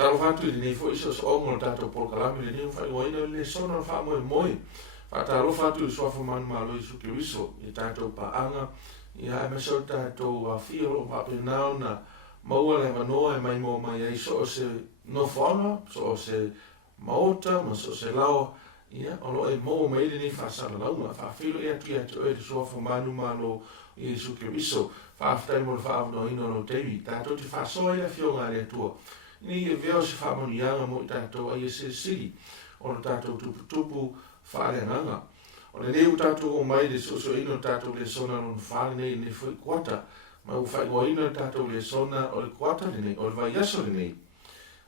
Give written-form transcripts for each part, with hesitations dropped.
Whatalo fatu i nei fo iso so ongo tato polkalami le nei fai waina le sona fa moi moi. Whatalo fatu i soafa manu malo i suke wiso i tato paanga i hae tato a fio o papenao na maua le manoa e mai mo mai ai so se no fona, so se maota, ma so se lao ia olo e mo mai le nei fa sala launga fa filo e atu e te soafa manu malo i suke wiso fa aftai mo le fa avno ino no tewi tato ti fa soa ia fio ngare atua ni e veo se fa manu ianga mo i tato ai se sili o le tato tupu fa le nganga o le neu tato o mai le so ino tato le sona non fa nei ne foi kuata ma u fa ino tato le sona o le kuata le nei o le vai aso le nei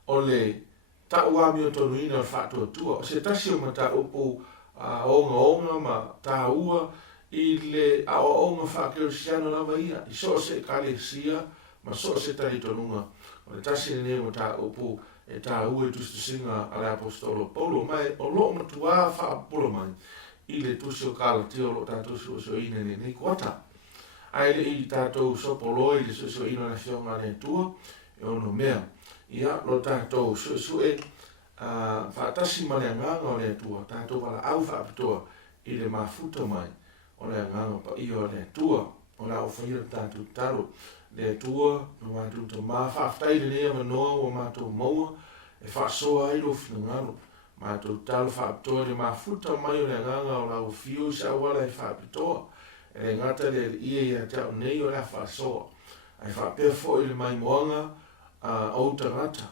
o le ta ua mi o tonu ina o whātua tua. O se tasi o ma ta upu onga ma ta ua i le a onga whākeo siano lava ia. I so se kale sia ma so se tari tonunga. O le tasi ne mo ta upu e ta ua i tustu singa a le apostolo Paulo mai o lo ma tua whaapulo mai i le tusi o kala tio lo ta tusi o so ina ne nei kuata. Ai le i tātou sopolo i le so ina na fionga ne tua e ono mea. Ia lo tātou sue whaatasi ma le anganga o le tua, tātou wala au whaapitoa i le mafuta mai o le anganga pa i o le tua, o le au whaira tātou taro, le tua, no mātou ta maa whaaftai le nea manoa o mātou maua, e whaasoa i lo fina ngalo, mātou talo whaapitoa le mafuta mai o le anganga o lau fiu sa wala e whaapitoa, e le ngata le ia i a tau nei o le whaasoa, ai whaapea fo i le mai moanga, o tangata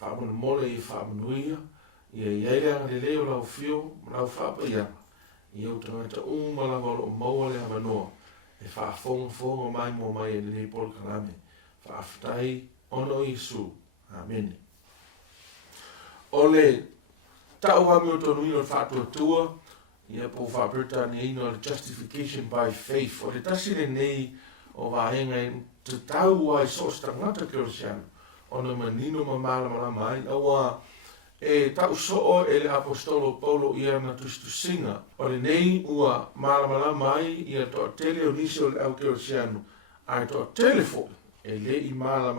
whaamana mole i whaamanuia ia iaileanga le leo lau fio lau whaapaianga i o tangata malanga o maua le havanoa e whaafonga mai mo mai e nei polkalame whaaftai ono Isu. Amen. O le tau hami o tonu ino whaatua tua ia po whaapirta ni ino le justification by faith o le tasi le nei o wahenga te tau ai sos tangata kerosiano ona manino mamala mai awa e tau soo e le apostolo Paulo ia na tustu singa o le nei ua mala mai ia to tele o nisi o le au kerosiano ai to telefo e le i mala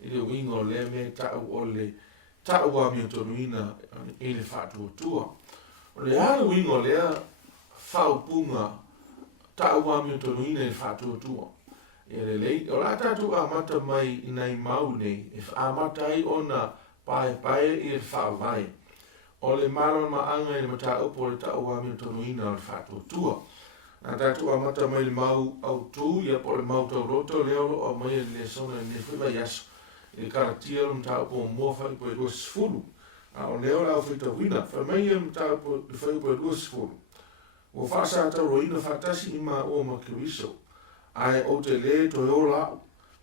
i le wingo le me tau o le tau a mi tonuina i le fatu tua o le ala wingo le fau punga tau a mi tonuina i le fatu tua e le lei, o la tatu a mata mai nei mau nei, e a mata ai ona pae i e whaavai. O le mara ma anga i le mata upo le tau a mi tonuina le fatu tua. Na tatu a mata mai le mau au tu, ia po le mau tau roto leo o mai le sona ne whiwa yaso. I le karatia le mata upo mua whai po e dua sifuru. A o leo la whita wina, wha mai le mata upo le whai po e dua sifuru. O whasa tau roina whatasi i ma o ma kiriso. Ai o te le to ola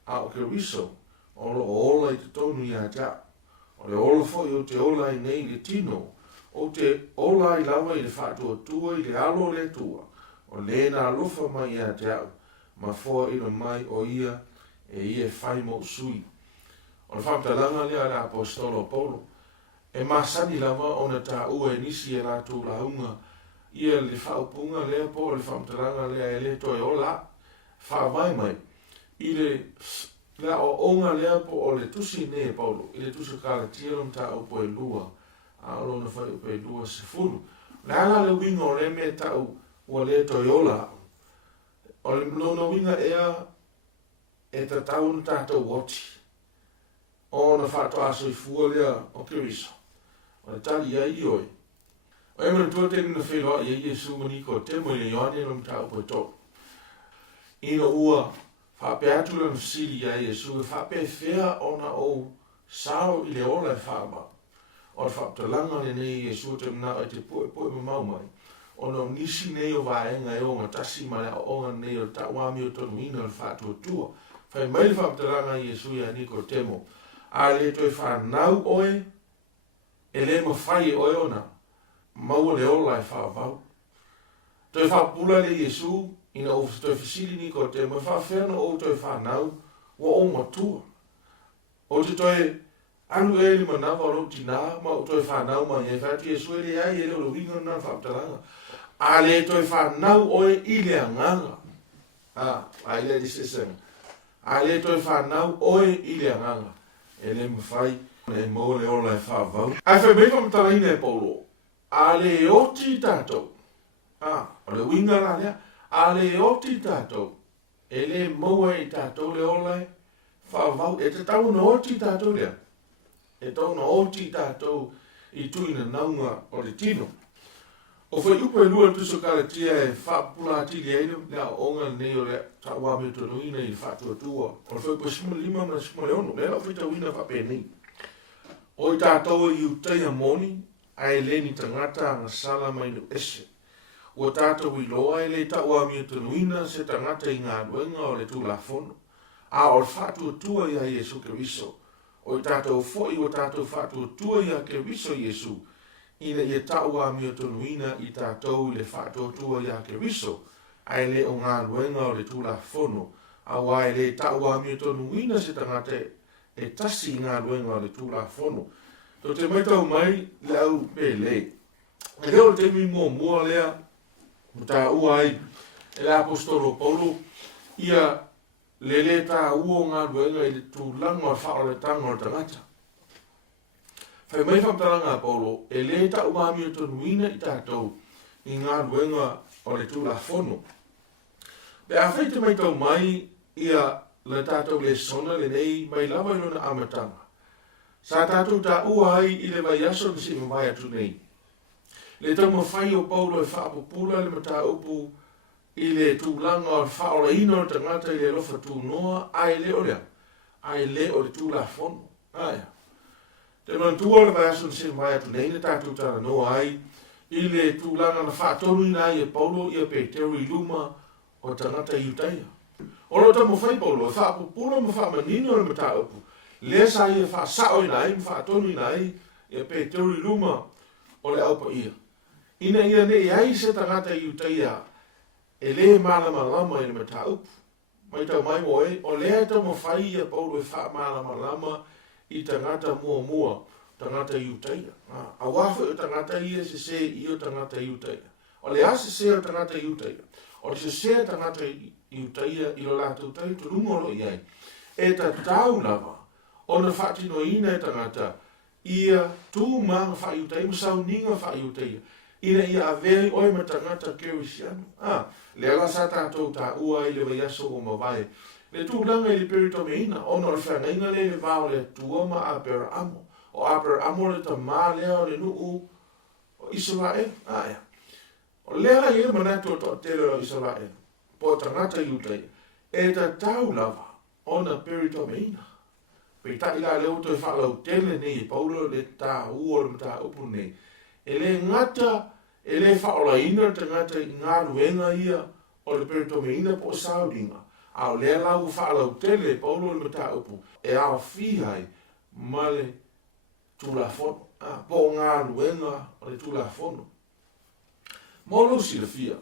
a o ke riso o lo ola i te tonu i a ta o le ola fo i o te ola i nei le tino o te ola i lawa i le whaatua tua i le alo le tua o le na lufa mai i a ta ma fo i lo mai o ia e ia fai mo sui o le whaatalanga le a apostolo Paulo e masani lawa o na ta ua e nisi e la tu la unga ia le whaupunga le po le whaatalanga le a e le to e ola whaavai mai, i le la o onga lea po o le tusi ne Paulo, i le tusi kala tielom ta au po e lua, a alo na whai po e lua se funu. Le ala le winga o le me tau ua le toiola, o le mlona winga ea e ta tau na tātou wati, o na whaato aso i fua lea o kiriso, o le tali ia i oi. O e mena tua teni na wheloa i e Iesu maniko te mo i le yoane lom tau po e tō. Ina ua whapeatu lana siri a Iesu e whape whea ona o sao i le ola e whaama. O whaptalanga le nei Iesu te mna e te poe mau mai. O no nisi nei o vaenga e o ngatasi ma le o nga nei o tawami o tonu ina o whaatua tua. Whai mai le whaptalanga Iesu i a Nikodemo. A le toi whanau oe e le mawhai oe ona. Maua le ola e whaavau. Toi whapula le Iesu ina o toi fasili Nikodemo, whawhena o toi whanau, wa o matua. O te toi anu e li manawa o tina, ma o toi whanau ma e whatu Iesu e le ai e le o winga na whaptalanga. A le toi whanau oe i le anganga. A le li sesanga. A le toi whanau oe i le anganga. E le mwhai E mo le ola e whaavau. Ai whai mei whamtaraina e Paulo. A le oti tātou. O le winga la lea. A le oti tātou. E le moa i tātou le ola e whaavau. E te tau na oti tātou lea. E tau na oti tātou i tuina naunga o le tino. O whai upo e lua tuso karatia e whaapula ati le aino. Lea onga nei o le taua me tonuina i whaatua tua. O le whai upo sima lima na sima leono. Lea whai tauina whape nei. O i tātou i uteia moni, ai le ni tangata nga sala mai no ese. O tātou i loa e le taua mi tanuina se tangata i ngā duenga o le tūla fono. A o whātua tua i a Yesu Keriso. O i tātou foi o tātou whātua tua i a Keriso Yesu. Ina i a taua mi tanuina i tātou i le whātua tua i a Keriso. Ai le o ngā duenga o le tūla fono. A wai le taua mi tanuina se tangata e tasi ngā ruenga o le tūla fono. Tō te mai tau mai le au pēle. E leo te mi mua lea, mo tā ua ai, e le apostolo Paulo, ia le tā ua ngā ruenga i le tūlanga o whao le tanga o le tangata. Whai mai whamtaranga Paulo, e le tā ua mi o tonuina i tātou i ngā ruenga o le tūla fono. Pe a whai te mai tau mai, ia le tātou le sona le nei mai lava i lona amatanga. Sa tātou tā ua ai i le mai aso ni si mai atu nei. Le tau mawhai o Paulo e whaapupula le mata upu i le tūlanga o whaola ino o tangata i le lofa tū noa ai le o lea. Ai le o le tūla fono. Aia. Te man tua le mai aso ni si mai atu nei le tātou tā noa ai i le tūlanga na whaatonu ina i e Paulo i a Petero i luma o tangata i Utaia. Olo ta mo fai Paulo, fa pupura mo fa manino le mata upu. Le sa ia fa sao ina ai, fa tonu ina ai, ia pe teori luma o le aupa ia. Ina ia ne ai se tangata i Utaia, e le malama i le mata upu. Mai tau mai mo e, o le ta mo fai ia Paulo e fa malama i tangata mua, tangata i Utaia. A wafu o tangata ia se i o tangata i Utaia. O le ase se o tangata i Utaia. O se tangata i Utaia i lo lātou tai tu rungolo i ai. E ta tau lava, o na whaatino ina e tangata, ia tū maanga wha i Utaia, masau ninga wha i Utaia. Ina ia avei oi ma tangata kerisiano. Le ala sa tātou tā ua i le vaiaso o mawai. Le tū langa i le perito me ina, o na whanga inga le vao le tuoma a pera amo. O a pera amo le ta maa lea o le nuu o Israel. O lea i e manatu o toa tere o Israel. Po tangata i Utaia, e ta tau lava, ona perito me ina. Pe ta ila leo to e whalau tele nei, Paulo le tā ua le mata upu nei. E le ngata, e le whaola ina te ngata i ngā ruenga ia, o le perito me ina po sauringa. Ao le lau whalau tele, Paulo le mata upu, e ao whihai, ma le tūla fono. Po ngā ruenga o le tūla fono. Molo si le fia.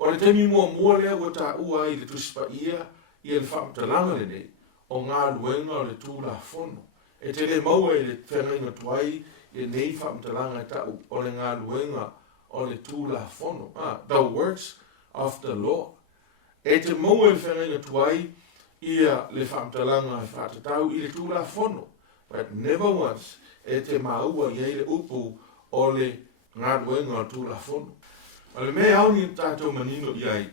O le temi mua lea ua tā ua i le tuspa ia i le whamtalanga le nei o ngā luenga o le tūla fono. E te le maua i le whengainga tuai i nei whamtalanga ta o le ngā luenga o le tūla fono. The works of the law. E te maua i le whengainga tuai ia le whamtalanga e whatatau i le tūla fono. But never once e te maua i le upu o le ngā luenga o tūla fono. O le mea au ni tātou manino i ai.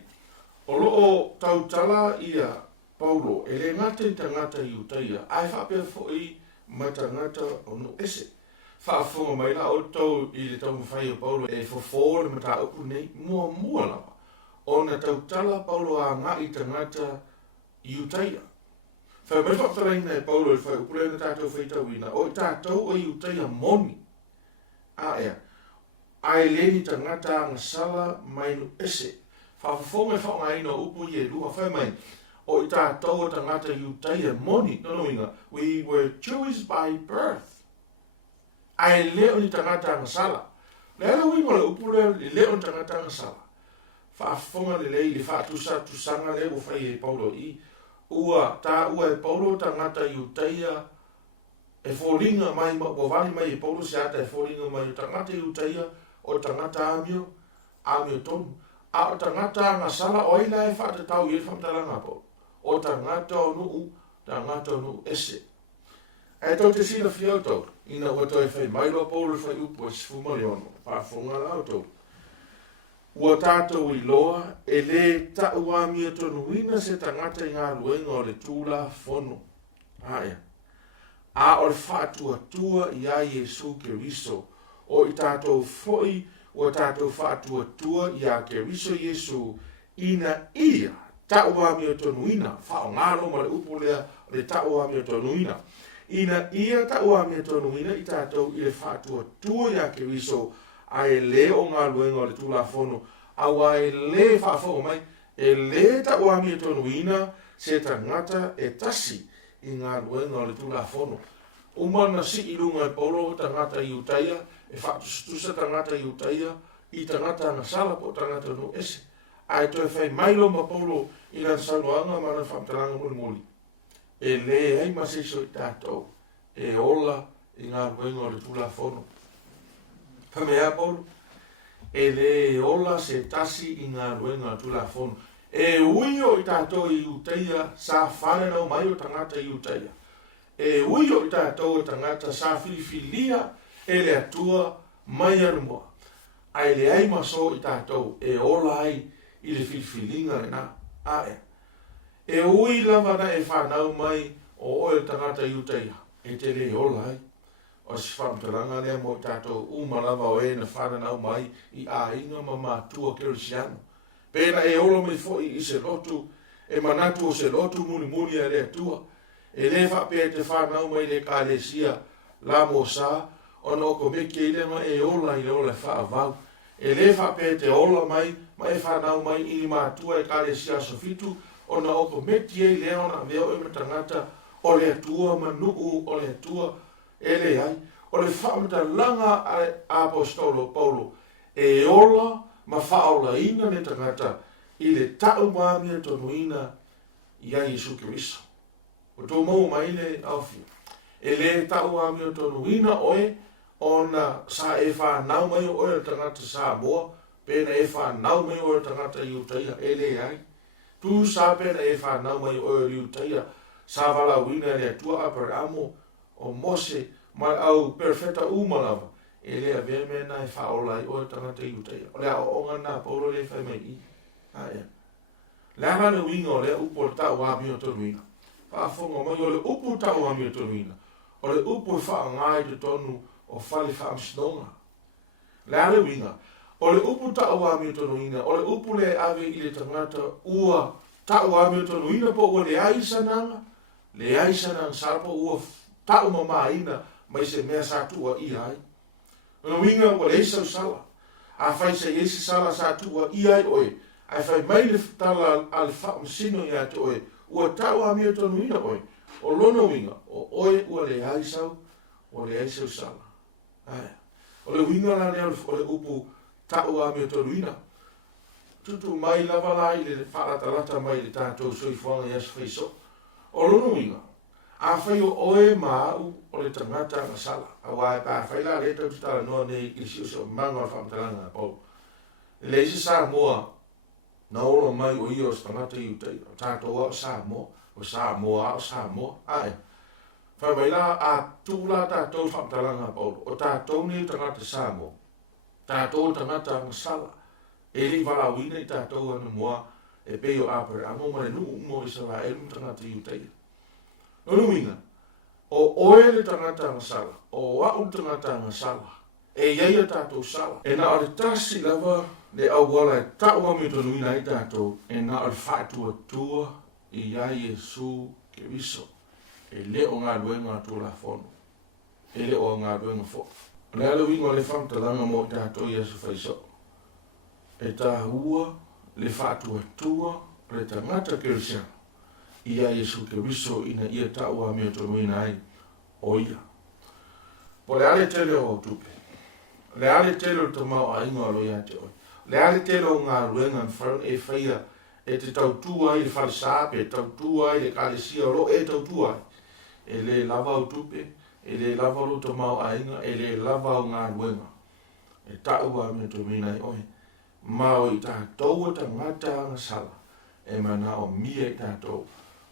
O loo tautala ia Paulo, e le ngate tangata i Utaia, ai whapea fwoi ma tangata o no ese. Whaafonga mai la o tau i le tau mwhai o Paulo e whawhore ma tā upu nei mua lava. O na tautala Paulo a ngā i tangata i Utaia. Whai mai whaptaraina e Paulo e whai upure na tātou whaitau ina, o i tātou o i Utaia moni. Ea. Ai leni tangata nga sala mai no ese. Whaafonga e whaonga ina upu i e rua whai mai. O i tātou tangata i Utaia moni. No inga. We were Jewish by birth. Ai leo ni tangata nga sala. Leo inga le upu leo ni tangata nga sala. Whaafonga le lei le whaatusanga leo whai e Paulo i. Ua e Paulo tangata i Utaia e fōringa mai, wawani mai e Paulo se ata e fōringa mai o tangata i Utaia o tangata amio tonu. A o tangata ngā sala o ila e whaatatau i e whamtalanga po. O tangata o nuu ese. E tau te sila whiau tau, ina ua toi whai mailo Paul whai upo e sifuma leono, whaafonga lao tau. Ua tātou I loa, e le tau amia tonuina se tangata I ngā luenga o le tūla whono. Aia. A o le whaatua tua I a Yesu Keriso, o I tātou foi, ua tātou whaatua tua I a Keriso Yesu, ina ia tau amia tonuina, whao ngālo ma le upo lea le tau amia tonuina. Ina ia tau amia tonuina I tātou I le whaatua tua I a Keriso, a e le o ngā luenga o le tūla whono, awa e le whaafo mai, e le ta ua mi tonuina se tangata e tasi I ngā luenga o le tūla whono. Umana si I runga e polo tangata I utaia, e whaatustusa tangata I utaia, I tangata na sala po tangata no ese. Ai toi whai mailo ma polo I lan saluanga mana whamtaranga muli muli. E le ai maseso I tātou, e ola I ngā luenga o le tūla whono. Pamea polo, e le ola se tasi I ngā luenga tūla whono. E uio I tātou I utaia sa whanau mai o tangata I utaia. E uio I tātou tangata sa filifilia e le atua mai anumoa. Ai le ai maso I tātou e ola ai I le filifilinga e nā ae. E ui lava na e whanau mai o oe tangata I utaia. E te le ola ai. O si whamtaranga lea mo I tātou umalava o e na whanau mai I a inga ma mātua kerisiano. Pena e olo me foi I se lotu, e manatu o se lotu muli muli a lea tua. E le whapea te whanau mai le kālesia la mo sā, o no ko meke I le ma e ola I le ola whaavau. E le whapea te ola mai, ma e whanau mai I mātua e kālesia sofitu, o no ko meke I le ona veo e matangata o le atua manuu o le atua ele ai, o le whaamata langa a apostolo Paulo, e ola ma whaola ina le tangata I le tau maamia tonuina I a Yesu Keriso. O tō mau mai le awhia. E le tau maamia tonuina oe, ona sa e whanau mai o oe le tangata Samoa, pena e whanau mai o le tangata I utaia, ele ai. Tu sa pena e whanau mai o le utaia, sa wala wina le atua Abrahamo, o Mose, mai au perfeta umalava, e lea vea mea nai whaola I oe tangata I utaia. O lea o onga nā paulo le whai mai I. Aia. Lea rana winga o lea upo le tau wāmi o tonuina. Whaafonga mai o le upo tau wāmi o tonuina. O le upo e wha ngai te tonu o whale wha amsinonga. Lea le winga. O le upo tau wāmi o tonuina. O le upo le ave I le tangata ua tau wāmi o tonuina po ua le aisananga. Le aisananga sarapa ua tau mamaina mai se mea satua I ai. Ono winga ua le isau sala. A whai se esi sala satua I ai oe. A whai mai le tala ale wha masino I ate oe. Ua tau a mea tonu ina oe. O lona winga. O oe ua le aisau. O le aisau sala. Aia. O le winga la lea o le upu tau a mea tonu ina. Tutu mai lava lai le wharatarata mai le tātou soifuanga I asu whaiso. O lona winga. A whai o oe maau o le tangata na sala. A wae pa whai la le tau tutara noa nei I si o manga o whamtaranga na pau. Le isi Samoa na olo mai o I o tangata I utai. O tātou o Samoa. O Samoa o Samoa. Ai. Whai mai la a tūla tātou whamtaranga na pau. O tātou nei tangata Samoa. Tātou tangata na sala. E li wala wina I tātou anu moa. E peo apere. Amo mare nuu mo I sa wa elu tangata I utai. Ono winga, o oe le tangata na sala, o wau tangata na sala, e iaia tātou sala. E na ale tasi lava le awala e taua me tonu ina I tātou, e na ale whaatua tua I ia Yesu Keriso, e leo ngā luenga tūla whono, e leo ngā luenga whono. Le ale winga le whamtalanga mo tātou Yesu whaiso, e tā hua le whaatua tua le tangata Kerisiano. Ia Yesu Keriso ina ia tau a mea tonu ina ai o ia. Po le ale tele o tupe. Le ale tele o tamau a ingo alo ia te oi. Le ale tele o ngā ruenga whare e whaia e te tautua I le whalisape, e tautua I le kālesia lo e tautua ai. E le lava o tupe, e le lava o tamau a inga, e le lava o ngā ruenga. E tau a mea tonu ina ai oi. Mao I tātou o tangata anga sala. E mana o mia I tātou.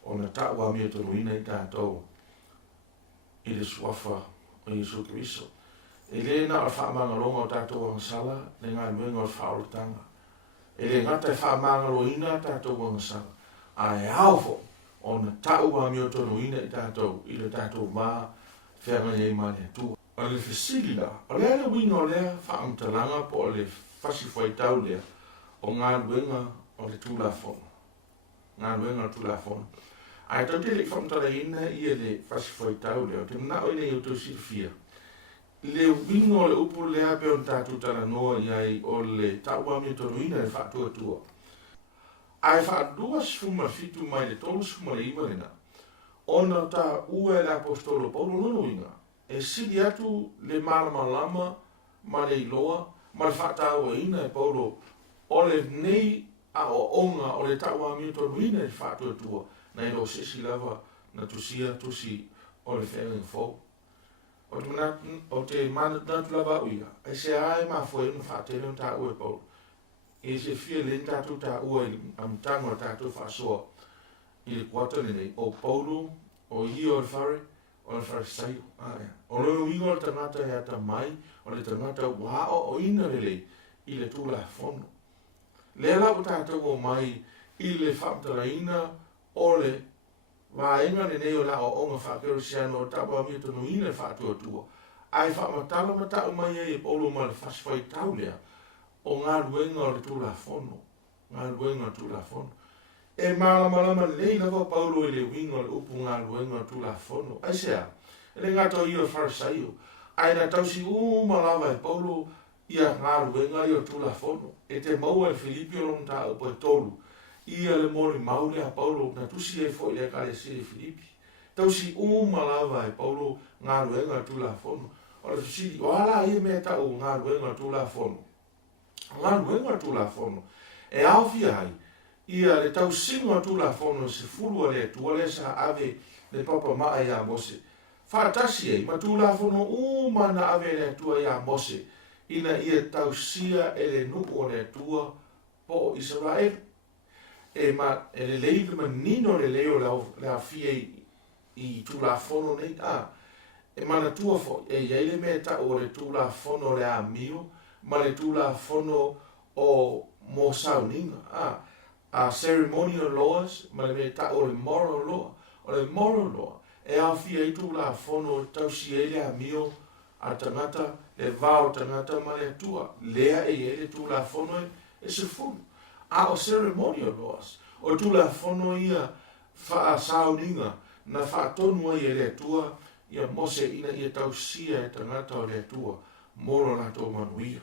O na tau a mea tonu ina I tātou i le suafa o Iesu Keriso. E le na o whaamangaloga o tātou angasala, le ngā luenga o whaolotanga. E le ngata e whaamangaloina tātou angasala. A e aofo, o na tau wa mi o tonu ina i le tātou mā, whianga nei mani atua. O le whesilila, o lea le winga o lea whaamtalanga po o le whasifuai tau lea, o ngā luenga o le tūlafono. Ngā luenga o tūlafono. Ai tau te le whamtala ina i le whasifuai tau lea, o te mna o nei o tau sirfia. Le winga o le upu lea pe o tātou tala noa iai o le tau wa mi o tonu ina le whaatua tua. Ai whaadua sifuma fitu mai le tolu sifuma le ima lena. Ona ta ua le apostolo Paulo nono inga. E siri atu le malama ma le iloa, ma le whaataua ina e Paulo. O le nei a o onga o le taua mi tonu ina e whaatua tua. Nei lo sesi lava na tusia tusi o le whenga fau. O te manat lava uia. E se ai ma fwoi na whaatene o ta ua e Paulo. E se fia le tātou tā ua i amtango a tātou whaasoa i le kuata le nei. O Paulo, o i o le whare, o le whare saio. O le ingo le tangata e ata mai, o le tangata wao o ina le lei i le tūla fono. Le ala o tātou o mai i le whamtaraina o le waenga le nei o la o onga whakero siano o tāpua mi tonu ina whaatua tua. Ai whamatala matau mai e Paulo ma le whaswhai tau lea. O ngā luenga o le tūla fono. Ngā luenga o tūla fono. E malama lei lava Paulo e le winga o le upu ngā luenga o tūla fono. Ai sea, e le ngātau i o wharasaio. Ai na tausi malava e Paulo ia ngā luenga i o tūla fono. E te maua e Filipi o long tā upo e tolu. Ia le mori maule a Paulo na tusi e fo i le kare sire Filipi. Tausi malava e Paulo ngā luenga o tūla fono. O le fisiri, o ala ia mea tau ngā luenga o tūla fono. Ngā luenga tūla fono. E awhi ai, ia le tau singa tūla fono se furua le tuale sa ave le papa maa ia Mose. Whaatasi ei, ma tūla fono umana ave le tua ia Mose. Ina ia tau sia e le nuku o le tua po Israel. E le leile ma nino le leo le awhi i tūla fono nei. E mana tua fo, e yeile me ta o le tūla fono le a mio, ma le tūla fono o mo sauninga. A ceremonial laws, ma le me ta o le moral law. O le moral law, e a fia i tūla fono tausi ele a mio a tangata, le vau tangata ma le tua. Lea e ele tūla fono e se funu. A o ceremonial laws, o tūla fono ia wha sauninga, na wha tonua i ele tua, ia Mose ina ia tausia e tangata o le tua, moro na tō manuia.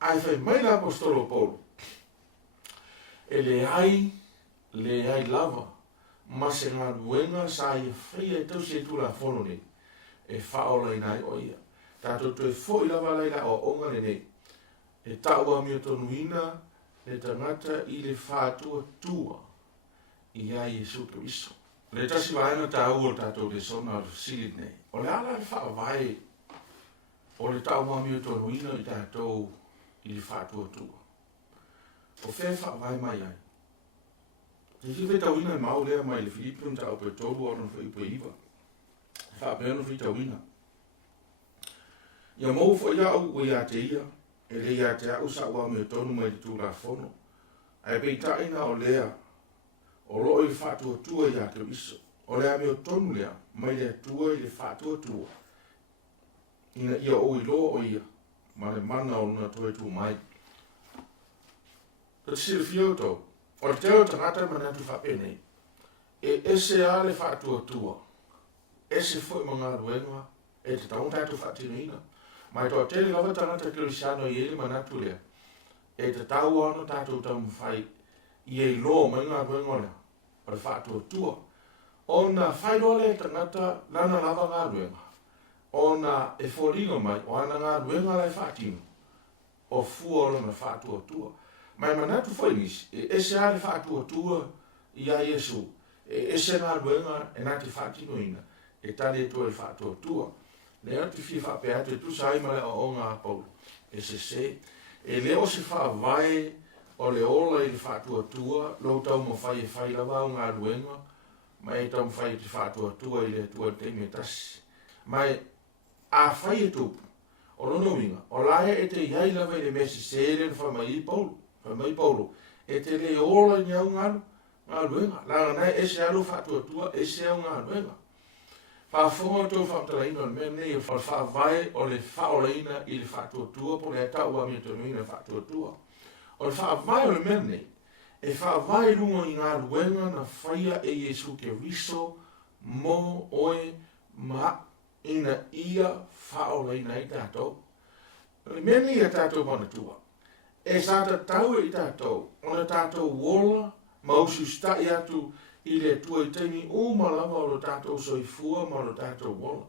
Ai whai mai la apostolo Paulo. E le ai lava, ma se ngā luenga sa ia whaia e tausia e tūla whono nei, e whaola i nai o ia. Tātou tue fōi lava leila o onga le nei, e taua mi o tonu ina, le tangata i le whātua tua, i a Iesu Keriso. Le tasi waena tāu o tātou le sona o sili nei. O le ala le whaawai, o le tau mami o tonu ina i tātou i le whātua tua. O whea whaawai mai ai. Te hiwe tau ina i mau lea mai le Filipi un tau pe tolu o non whai pe iwa. Whaapeano whi tau ina. Ia mou fo ia au o ia te ia, e le ia te au sa ua me o tonu mai le tūra whono. Ai pei taina o lea, o loo i le whātua tua i a te iso. O lea me o tonu lea, mai lea tua i le whātua tua. Ina ia o i loa o ia, ma le mana o luna tua tu mai. Ka tisi le fio tau, o le teo tangata manatu whapene, e ese a le whātua tua, ese fo i mga ruenga, e te taun tātu whātino ina. Mai toa tele lava tangata kirisano i ele manatu lea, e te tau ano tātu tau mwhai, i e loa mai ngā ruenga lea, o le whātua tua. O na whaidole tangata lana lava ngā ruenga. O na e fōringa mai, o ana ngā ruenga lai whātino, o fuolo na whātua tua. Mai manatu whainisi, e ese a le whātua tua i a Iesu, e ese ngā ruenga e nati whātino ina, e tali e tua le whātua tua. Le ati fi whapea te tu saimale o ngā Paulo, e se, e leo se whaavai o le ola i le whātua tua, lo tau mo whai e whai lawa o ngā ruenga, mai tau mwhai te whātua tua i le tua te me tasi. mai a fai e tupu. O lono winga, o lae e te iai lava i le mesi sere na whamai Paulo, e te le ola ni au ngā luenga, langa nai ese alu whatuatua, ese au ngā luenga. Whafonga tō whamtalaina o mea nei o whawhai o le whaoleina i le whatuatua, po le atau a mea tonuina whatuatua. O le whawhai o le mea nei, e whawhai lungo i ngā luenga na whaia e Jesu ke riso, mo oe ma ina ia whaoleina i tātou. Le mea nei a tātou manatua. E sāta tau i tātou, o na tātou wola, mausu stai atu, i le tua i teimi umalawa o le tātou soifua ma le tātou wola.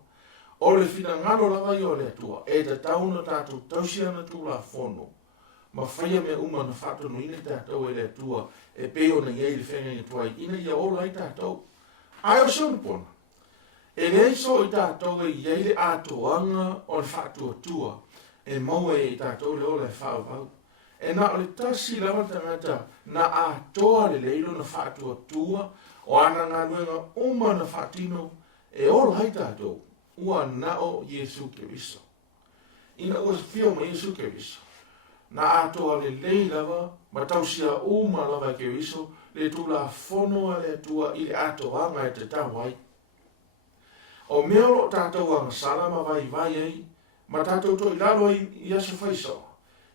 O le whina ngalo lawa i o le tua, e te tau na tātou tausiana tu la fono. Ma whaia mea uma na whatonu ina tātou e le tua, e peo na iei le whenga i tua i ina i ola i tātou. Ai o siona pona. E le iso i tātou e iei le atoanga o le whatua tua, e maua e i tātou le o le whau. E na o le tasi lawa tangata na atoa le leilo na whatua tua, o ana ngā luenga uma na whatino, e o lai tātou, ua nao Jesu Keriso. Ina ua whio ma Jesu Keriso. Na atoa le leilawa, ma tausia uma lawa Keriso, le tula fono a le tua i le atoanga e te tawai. O meolo tātou anga salama vai ei, ma tātou to i lalo i aso whaiso.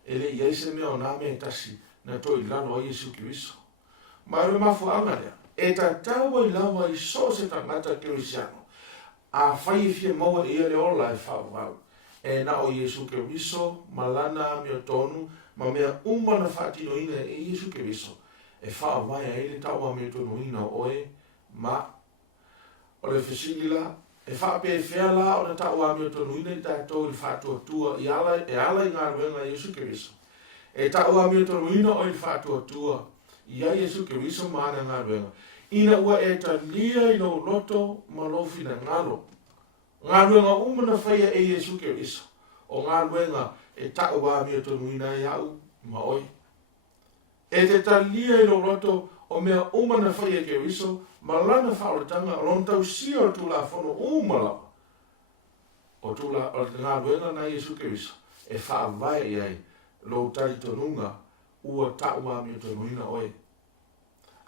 E le iaise mea o nāme e tasi na to i lalo a Jesu Keriso. Ma e le mafu anga lea. E ta taua i lawa i so se tangata kerisiano. A whai e fie maua i ele ola e whauwau. E na o Jesu Keriso, malana a mea tonu, ma mea umana whatino ina e Jesu Keriso. E whauwai a ele taua mea tonu ina oe, ma o le whesigila, e whape e whiala o na taua mea tonu ina i tātou i whatua tua i ala i ngā ruenga Jesu Keriso. E taua mea tonu ina o i whatua tua ia Jesu Keriso maana ngā ruenga. Ina ua e ta lia i lo loto ma lofi na ngalo. Ngā ruenga umana whaia e Jesu Keriso. O ngā ruenga e tau wā mea tonu ina i au ma oi. E te ta lia i lo loto o mea umana whaia Keriso ma lana whaoletanga o lon tau sia o tula whono umala. O tula o ngā ruenga na Jesu Keriso e whaavai i ai lo tai tonunga ua tau wā mea tonu ina oi.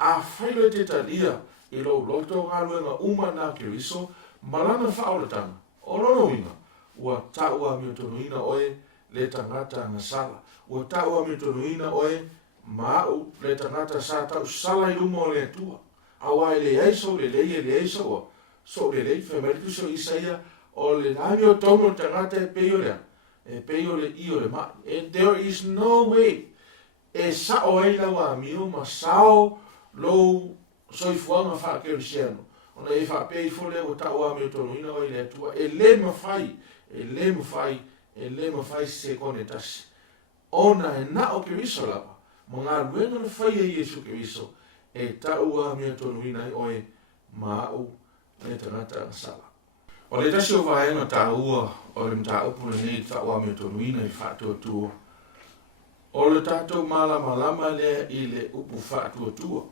A whaile te talia i lo loto ngā luenga uma nā Keriso, malana whaoletanga, o rono inga, ua taua mi tonu ina oe le tangata ngā sala. Ua taua mi tonu ina oe mau le tangata sa tau sala i lumo le tua. Awa le eiso, le eiso, so le lei, whameritu so Isaia, o le nani o tono tangata e peio lea, e peio le io le ma. And there is no way, e sa o eila wa mio, ma sao, lo soifuanga wha kerisiano. Ona e wha pei fole o tau a meo tonu ina o i le atua. E le mawhai se kone tasi. Ona e na o Keriso lapa. Mo ngā ruenga na whai e Jesu Keriso. E tau a meo tonu ina i oe maau le tangata sala. O le tasi o vaenga tā ua o le mta upuna nei tau a meo tonu ina i whātua tua. O le tātou malama lea i le upu whātua tua.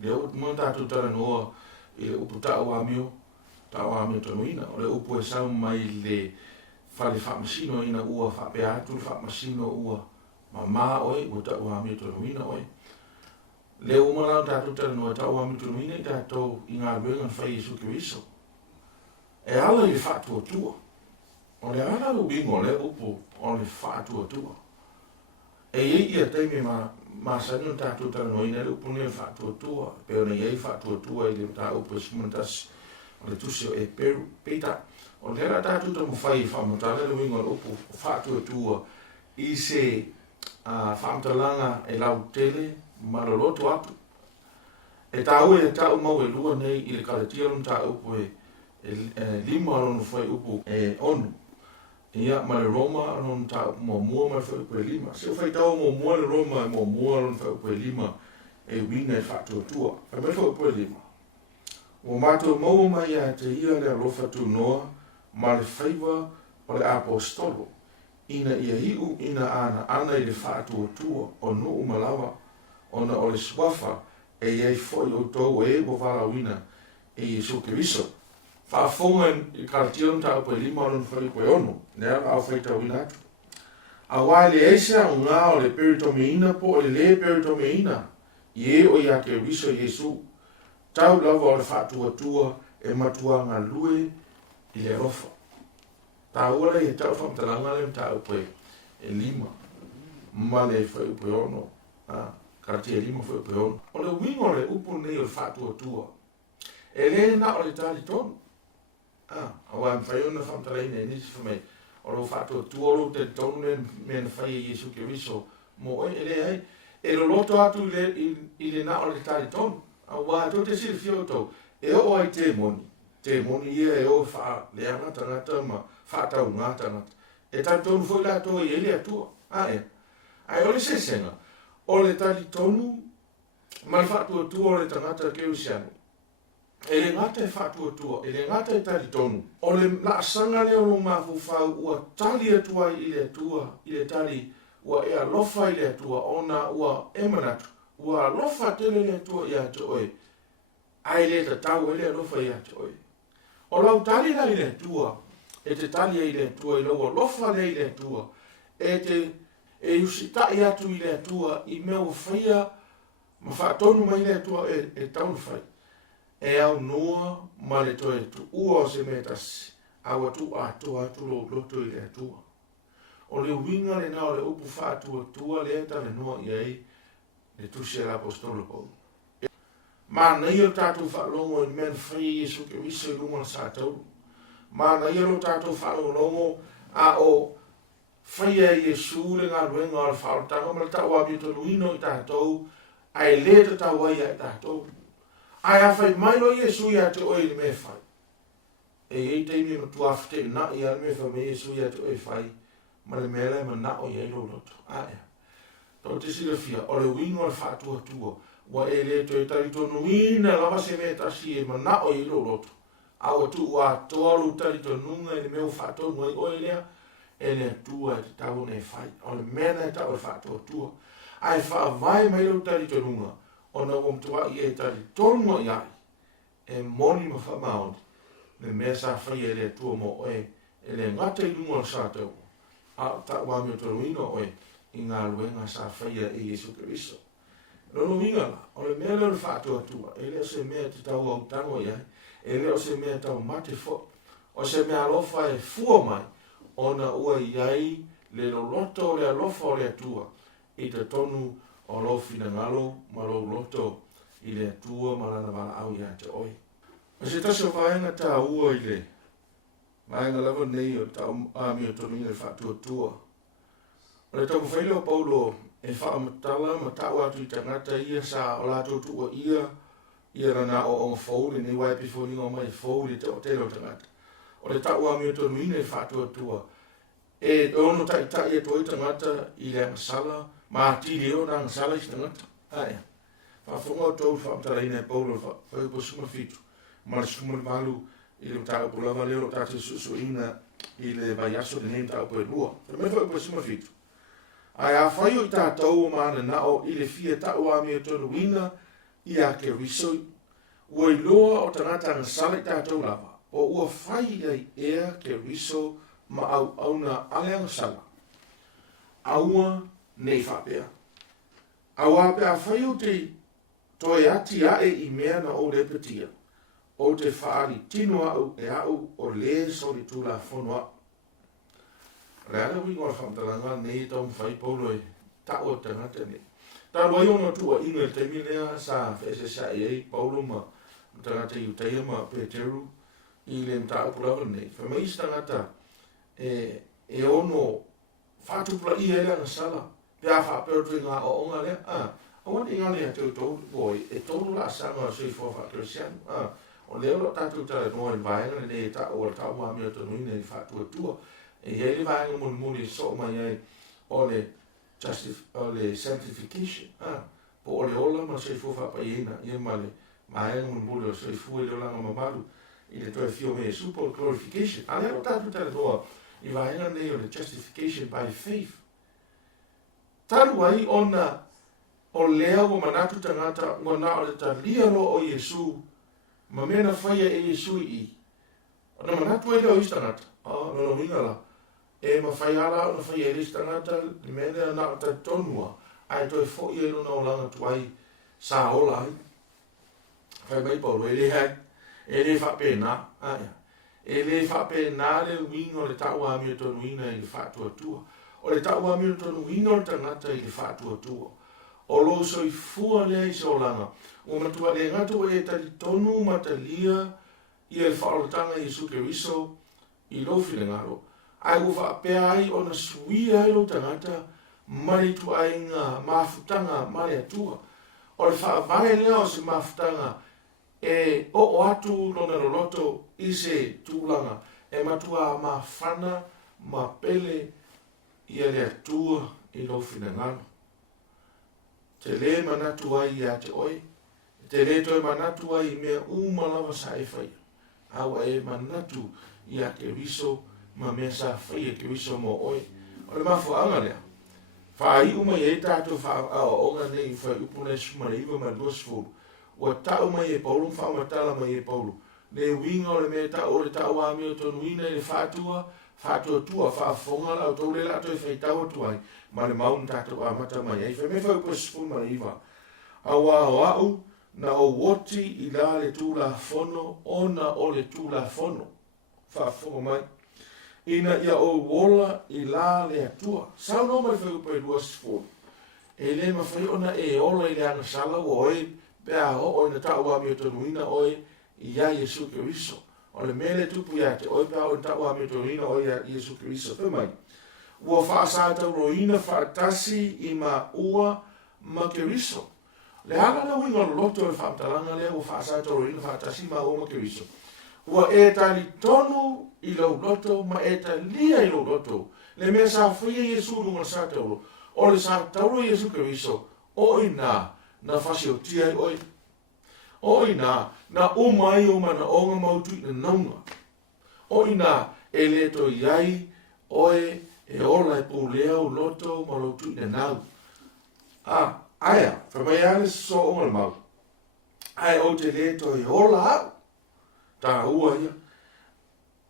Le upu mō tātou tara noa i le upu tau amio tonu ina. O le upu e sau mai le whale whamasino ina ua whape atu, whamasino ua mamā oe, ua tau amio tonu ina oe. Le umalau tātou tara noa tau amio tonu ina i tātou i ngā ruenga whai Jesu Keriso. E ala i le whātua tua. O le ana ubingo le upu o le whātua tua. E iei ia teime ma sanu tātou tara noa ina le upu ne whātua tua. Peo na iei whātua tua i le tā upu e simantas o le tusio e peru peita. O le era tātou tamu whai whamatala le wingo le upu whātua tua i se whamatalanga e lau tele maraloto atu. E tāu e tāu mau e lua nei i le kalatia lum tā upu e lima alonu whai upu e onu. Ia ma le Roma alonu tā upu mua ma le whai upu e lima. Se whai tau mua le Roma e mua alonu whai upu e lima e wina e whātua tua. E me whai upu e lima. O mātou mau mai a te ia le alofa tu noa ma le whaiwa o le apostolo. Ina ia hiu ina ana i le whātua tua o nuu malawa ona o le swafa e iei foi o tau e o wala wina e Jesu Keriso. whaafonga I karatio ta upo lima o whai koe ono, nea au whaita winatu. A wai le eisa o ngā o le peritomeina po o le peritomeina, Ie o ia ke riso Yesu, tau lava o le whātua e matua ngā lue I le rofa. Tā ora I tau whamtalanga le mta upo e lima, ma le whai upo ono, karatia lima whai upo ono. O le wingo le upo nei o le whātua, e le na o le tali tonu. A wai mwhai ona whamtalaina e nisi whamei, o lo whātua lo te tonu le mena whai Yesu ke riso, mo e le ai, e lo loto atu I le na o le tali tonu, a wā to te siri fio tau, e o ai te moni ia e o wha le angata ngata ma whātau ngata ngata, e tali tonu foi la to I ele atua, ai o le sesenga, o le tali tonu, ma le whātua o le tangata ke usiano, e le ngata e whātua, e le ngata e tali tonu, o le laasanga leo lo mawhau ua tali atua I le atua, I le tali ua e alofa I le atua, ona ua emanatu, ua alofa tele le atua I ate oe, ai le tatau e le alofa I ate oe. O lau tali la I le atua, e te tali I le atua, I lau alofa le I le atua, e usita I atu I le atua, I mea whaya, ma whaatonu mai le atua e taunu whai. E au noa ma le toe tu ua o se metasi, au atu atu lo loto I le atua. O le winga le nao le upu whātua le eta le noa I ei, le tusi ala apostolo Paul. Ma na ia tātou whaalongo I mea whai Yesu ke wiso I runga sa tauru. Ma na ia lo tātou whaalongo a o whai a Yesu le ngā ruenga o le whaalotanga, ma le tau a mito luino I tātou, ai le te tau ai I tātou. Ai a whai mai lo Yesu I ate oi le me whai. E ei teimi ma tuafte na I al me whai me Yesu I ate oi whai, ma le mele ma na o I lo loto. Aia. Tau te sila fia, o le wino al whātua, wa e le to e tari tonu ina lava se me tasi e ma na o I lo loto. Awa tu wa toalu tari tonunga e le meu whātonu ai oi lea, e le atua e te tau ne whai. O le mena e tau e whātua. Ai whaavai mai lo tari tonunga, ona o mtua I e tari tonunga I ai, e moni ma whamaoni, me mea sa whai e le atua mo oe, e le ngata I lunga sa tau, a ta wami o toruino oe, I ngā luenga sa whai e Yesu Keriso. Lono winga la, o le mea leo le whātua, e leo se mea te tau au tango I ai, e leo se mea tau mate fo, o se mea alofa e fua mai, ona ua I ai le loloto o le alofa o le atua, I te tonu o lo fina ngalo, ma lo loto I le atua ma lana wala au I ate oi. Ma se taso vaenga ta ua I le, vaenga lava nei o tau ami o tonu I le whātua. O le tau whaile o Paulo e whaamatala ma tau atu I tangata ia sa o lato tua ia rana o onga whauri nei wai pifoninga o mai whauri te o telo tangata. O le tau ami o tonu I le whātua. E ono tai e toi tangata I le angasala, ma tiri o na angasala I tangata. Aia. Whaafonga o tau whaamatala ina e Paulo whaipo suma fitu. Ma le suma le malu I le mtau pulava leo lo tate susu ina I le vaiaso le nei mtau po e lua. Me whaipo suma fitu. Ai a whai o I tātou o maana nao I le fia tau a mea tonu ina I a ke risoi. Ua I loa o tangata angasala I tātou lava. O ua whai ai ea ke riso ma au na ale angasala. Aua nei whapea. Aua pea whai o te toi ati ae I mea na o le petia. O te whaari tino au e au o le sori tula whanua. Reana wingo al whamtalanga nei tau mwhai Paulo e tau o tangata nei. Tā roi ono tua ino e teimi lea sa whese sa ei Paulo ma tangata I uteia ma Peteru I le mta apulawa nei. Whamais tangata e ono whatupula I ele ana sala. Pea whapeo tui ngā o onga lea. Awan I ngane a tau tau boi e tolu la sanga o sui fōwha Christian. O leo lo tātou tala noa I vaenga nei e tau o tau mami o tanu ina I whatua tua. E iei le vaenga muni so mai ai o le sanctification. Po o le ola ma sui fōwha pa iena. Ie ma le vaenga muni o sui fua I le olanga mamaru. I le toi fio me super glorification. A leo tātou tala noa I vaenga nei o le justification by faith. Taru ai ona o lea o manatu tangata ngona o le talia lo o Yesu. Ma mena whaia e Yesu I. Ona manatu e leo istangata. No minga la. E mawhai ala o na whai e istangata, ni mene na ta tonua. Ai toi fo i eno na o langa tuai sa ola ai. Whai mai Paulo, e le hai. E le whapena. E le whapena le winga o le tau ami o tonu ina i le whatua tua. O le tau ami o tonu ina o le tangata i le whatua tua. O lo so i fua lea i so langa. O matua le ngatu e tali tonu matalia i e whaolotanga i suke riso i lo file ngaro. Ai ufa apea ai o na suia ai lo tangata mai tu ai ngā mafutanga mai atua. O le whaavae lea o se mafutanga e o atu lona loloto i se tūlanga e matua ma whana ma pele i a le atua i lo file ngaro. Te le manatu ai a te oi, te le toi manatu ai mea umalawa sa e whai. Awa e manatu i a ke riso ma mea sa whai e ke riso mo oi. O le mafu anga lea. Whai umai e tātou whaao onga nei whai upune sumare iwa ma luas fulu. Ua tau mai e paulu, whao matala mai e paulu. Le winga o le mea tau o le tau ami o tonu ina i le whātua, whātua tua, whaafonga lau tau le lato e whai tau atuai. Ma le maun tātou a mata mai e whai me whai upune sumare iwa. Awa o au, na o woti i la le tūla fono, ona o le tūla fono. Whaafonga mai. Ina ia o wola i la le atua. Sao no mai whai upai luas fulu. E le ma whai ona e ola i le anga sala o e pea o ina tau ami o tonu ina oi i a Jesu Keriso. O le mele tupu ia te oi pea o ina tau ami o tonu ina oi a Jesu Keriso. Whai mai. Ua whaasata roina whaatasi i ma ua ma Keriso. Le hana na winga loto le whaamtalanga lea ua whaasata roina whaatasi i ma ua ma Keriso. Ua e tali tonu i lau loto ma e talia i lau loto. Le mea sa whaia Jesu nunga sa tauro. O le sa tauro Jesu Keriso. O ina na whasi o tia i oi. O ina na umai o mana onga mautu i na naunga. O ina e le to iai oe e ola e pūlea o loto ma lautu i na nau. Aia, whamai ane so onga le mau. Ai o te le to i ola au. Tā ua ia.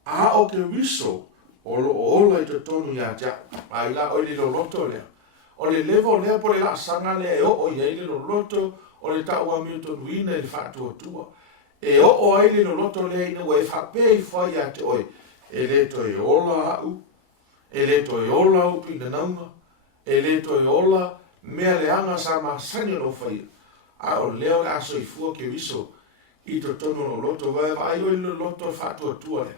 A o ke riso o lo ola i te tonu ia tia. Ai la o le lo loto lea. O le levo lea po le la sanga lea e o iai le lo loto o le tau ami o tonu ina i le whaatua tua. E o ai le lo loto lea ina ua e whapea i whai a te oi. E le to i ola au. E le to i ola au pina naunga. E le to i ola mea le anga sa ma sani no whai. A o leo le aso i fua ke riso i to tonu no loto. Vai ai o i le loto whaatua tua lea.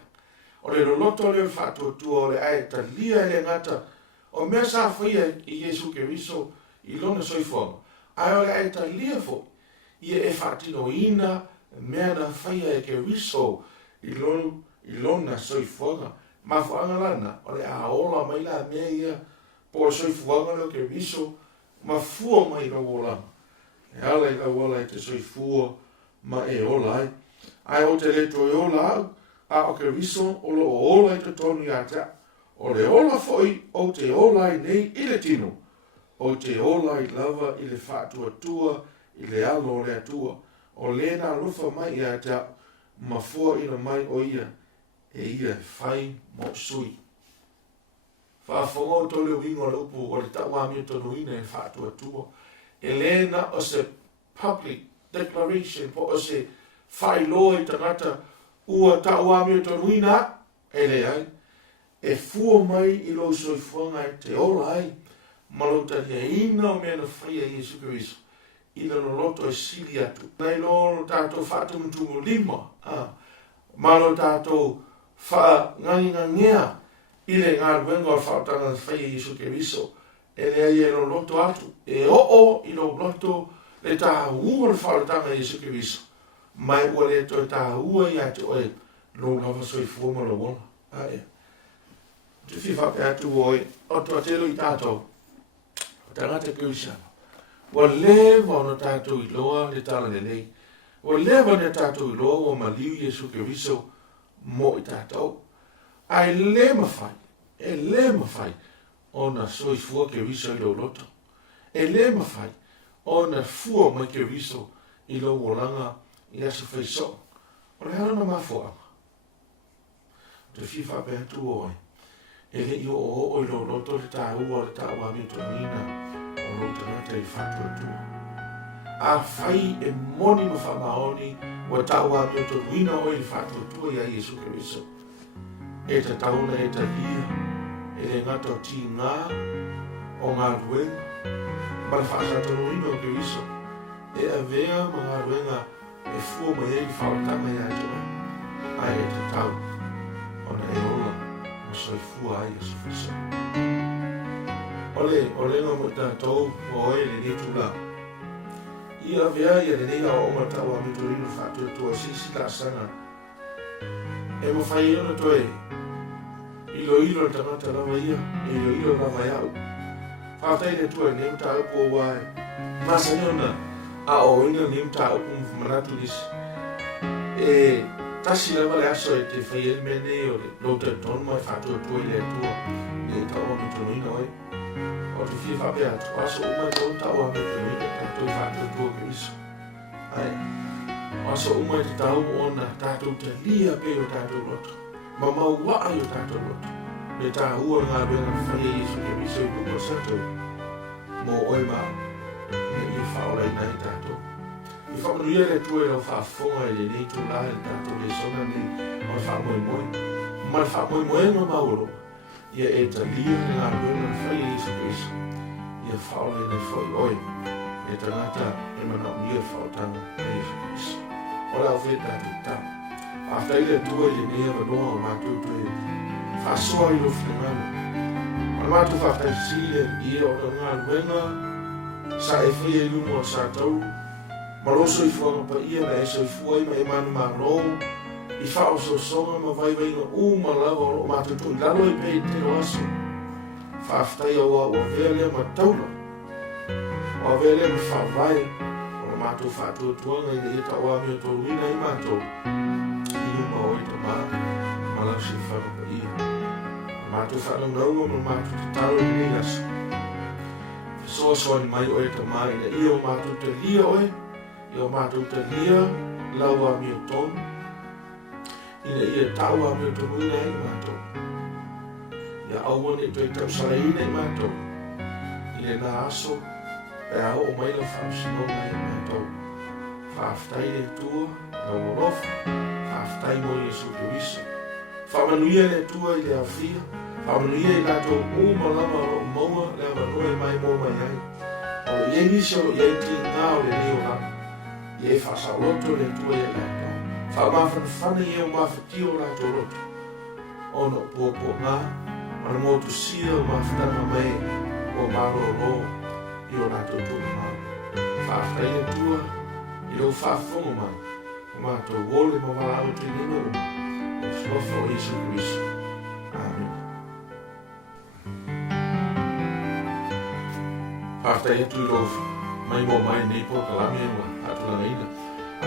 O le lo loto le whaatua tua o le ae ta lia e le ngata. O mea sa whaia i Jesu Keriso i lona soifuanga. Ai o le ae ta lia fo. I e whaatino ina mea na whaia e Keriso i lona soifuanga. Ma fuanga lana o le aola mai la mea ia po soifuanga leo Keriso ma fua mai la wola. E ala i la wola e te soifua ma e ola ai. Ai o te le toi ola au. A o Keriso o lo ola i te tonu i ata. O le ola foi o te ola i nei i le tino. O te ola i lava i le whaatua tua i le alo o le atua. O le na rufa mai i ata ma fua ina mai o ia e ia whai mo sui. Whaafonga o tole wingo le upu o le tawami o tonu ina e whaatua tua. E le na o se public declaration po o se whai loa i tangata ua tawami o tonu ina e le ai. E fua mai i lo soifuanga e te ola ai. Malota lia ina o mea na whaia i Jesu Keriso. Ina no loto e sili atu. Nei lo tātou whaatumutungu lima. Malo tātou wha ngangingangea. I le ngā ruenga o whaotanga whaia i Jesu Keriso. E lea i e lo loto atu. E o i lo loto le tā ua le whaotanga i Jesu Keriso. Mai ua le to tā ua i atu oe. Lo lava soifua ma lo wona. Te whiwhape atu oi, o tua telo i tātou. O tangata Kerisana. Wa lewa o na tātou i loa le tala le nei. Wa lewa na tātou i loa o maliu Jesu Keriso mo i tātou. Ai le mawhai, e le mawhai o na soifua Keriso i lo loto. E le mawhai o na fua mai Keriso i lo wolanga i aso whaiso. O le hana na mafuanga. te fifa pe atu oi. E le i o lo roto le tā ua le tā ua mi tonina o lo tangata i whatu atua. A whai e moni ma whamaoni wa tā ua mi tonina o i whatu atua ia Iesu Keriso. E ta tauna e ta lia, e le ngata o ti ngā, o ngā ruenga, ma le whaasata roina o Keriso. E a vea ma ngā ruenga e fua ma e i whaotanga i atua. Ai e ta tau, ona e ola, ma soi fua ai Iesu Keriso. Ole nga mo tātou o e le ni tula. Ia vea ia le nei a o ma tau a mitorino whatu atua sisi la sanga. E mo whai ona toe, ilo le tangata rawa ia, ilo rawa iau. Whātai le tua ne mta upu o wae. Masa niona, a o ina ne mta upu mmanatu nisi. E tasi lava le aso e te whai el mene o le lota ton mai whatu atua i le atua. Ne tau a mitorino oi. O te fia whape atu, aso umai tau tau a mitorino, tātou whatu atua Keriso. Ai, aso umai te tau ona tātou te lia pe o tātou roto. Ma mau waa o tātou roto. Le tā ua ngā ruenga whai Iesu Keriso i kuko satou. Mō oi mau, ne i whaorai nai tātou. I whamanuia le tue rau whaafonga i le nei tū la e tātou le sona nei o whaamoi moi. Ma le whaamoi moi ma mauro. Ia e ta lia le ngā ruenga whai Iesu Keriso. Ia whaorai nei whoi oi. E tangata e mana unia whaotanga e Iesu Keriso. Ora au whe tātou tau. After ile tue le nei ama noa o mātou tue. Whasoa i lo whenangana. Ma mātou whaftai sile ia o ngā ruenga. Sa e whai e lumo sa tau. Ma roso i fuanga pa ia na e so i fuai ma e manu ma rou. I whao so songa ma vai inga ma lava o mātou tui. Lalo i pei te o aso. Whaftai o vele ma taula. O vele ma whawai. O mātou whātua tuanga i ne ta oa mi o tō wina i mātou. I uma o i ta maa. Ma lau si whanga pa ia. Mātou whanau naunga ma mātou te taro i nei aso. Soa soa ni mai o e ta maa ina i o mātou te lia oe. I o mātou te lia lau a mi o tonu. Ina ia tau a mi o tonu ina i mātou. Ia aua ne toi tau sara ina i mātou. Ina nā aso. E au o mai la whaasinonga i mātou. Whaaftai le tua, lau o rofa. Whaaftai mo Iesu Keriso. Whamanuia le tua i le awhia. Whamanuia i lato umalama o maua le amanua mai mo mai ai. O le nisi o le ti ngā o le neo rana. Ie whasa loto le tua i lato. Whamawhanawhana i o mawhati o lato roto. Ono puapo ngā. Mana motu sia o mawhatama mai o maro ro i o lato tūna mau. Whaaftai le tua i o whaafonga mai. O mātou wole ma wala o te nina uma. E whlofa o Iesu Keriso. Amen. Whaaftai atu i rofa. Mai mo mai nei po kalami e mua. Atulanga ina.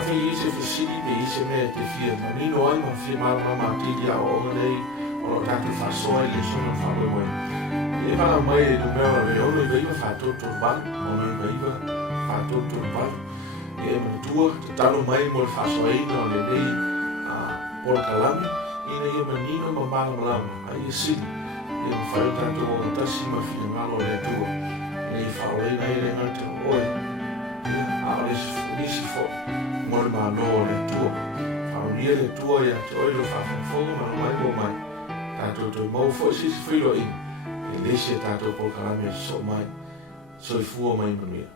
Awhi ise whisiri me ise mea te fia. Manino ai ma whi marama ma tiri a o onga nei. Ono tātou whasoa i le sona whawe moe. E whana mai e numera re ono i veiva whātoto walu. Ono i veiva whātoto walu. E matua te talo mai mo le whasoa ina o le nei Pol Kalami. Ina ia manino ma malamalama. Ai e sili. Ia ma whai tātou o tasi ma whina ngalo le atua. Nei whaoe nei re ngata oe. Ia a o le nisi fo. Mo le mano o le atua. Whaonia le atua ia te oe lo whawhawhonga ma mai mo mai. Tātou toi mau fo sisi whiro ina. E lesi e tātou Pol Kalami so mai. So i fua mai manuia.